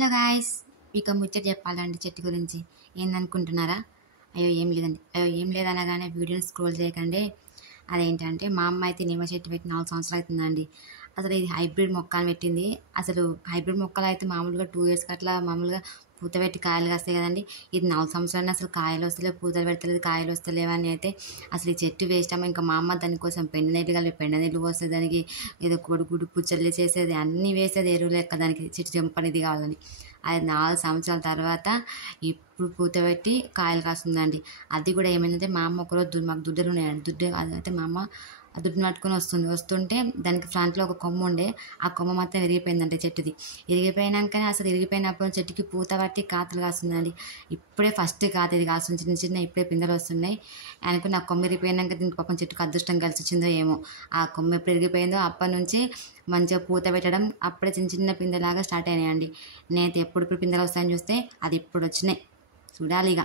Hello guys, మీకు ముచ్చట చెప్పాలండి చెట్టు గురించి. ఏందనుకుంటున్నారా? ఏం లేదనగానే వీడియోని స్క్రోల్ చేయకండి. అదేంటంటే మా అమ్మ అయితే నిమ్మ చెట్టు పెట్టి 4 సంవత్సరాలు అవుతుందండి. అసలు ఇది హైబ్రిడ్ మొక్క అని పెట్టింది. అసలు హైబ్రిడ్ మొక్కలు అయితే మామూలుగా 2 ఇయర్స్కి అట్లా మామూలుగా పూత పెట్టి కాయలు కాస్తాయి కదండి. ఇది 4 సంవత్సరాలు అసలు కాయలు వస్తలేవు, పూతలు పెడతలేదు, కాయలు వస్తలేవు అని అయితే అసలు ఈ చెట్టు వేస్ట్ అమ్మ. ఇంకా మా అమ్మ దానికోసం పెండ నీళ్ళు పోస్తుంది, దానికి ఏదో కొడుకుడు పుచ్చళ్ళు చేసేది, అన్నీ వేసేది ఎరువు లెక్క దానికి చెట్టు చెంపనిది కావాలని. అది 4 సంవత్సరాల తర్వాత ఇప్పుడు పూత పెట్టి కాయలు కాస్తుందండి. అది కూడా ఏమైందంటే మా అమ్మ ఒకరోజు మాకు దుడ్డలు ఉన్నాయండి, అదైతే మా అమ్మ ఆ దుడ్డుని పట్టుకొని వస్తుంటే దానికి ఫ్రంట్లో ఒక కొమ్మ ఉండే, ఆ కొమ్మ మొత్తం విరిగిపోయిందంటే చెట్టుది. విరిగిపోయినాకనే అసలు విరిగిపోయినప్పుడు చెట్టుకి పూత పట్టి కాతలు కాస్తుందండి. ఇప్పుడే ఫస్ట్ కాత ఇది కాస్తుంది, చిన్న చిన్న ఇప్పుడే పిందెలు వస్తున్నాయి. అనుకుని ఆ కొమ్మ విరిగిపోయినాక దీనికి పాపం చెట్టుకు అదృష్టం కలిసి వచ్చిందో ఏమో. ఆ కొమ్మ ఎప్పుడు విరిగిపోయిందో అప్పటి నుంచి మంచిగా పూత పెట్టడం, అప్పుడే చిన్న చిన్న పిందెలాగా స్టార్ట్ అయినాయండి. నేనైతే ఎప్పుడు పిందెలు వస్తాయని చూస్తే అది ఇప్పుడు వచ్చినాయి, చూడాలి ఇక.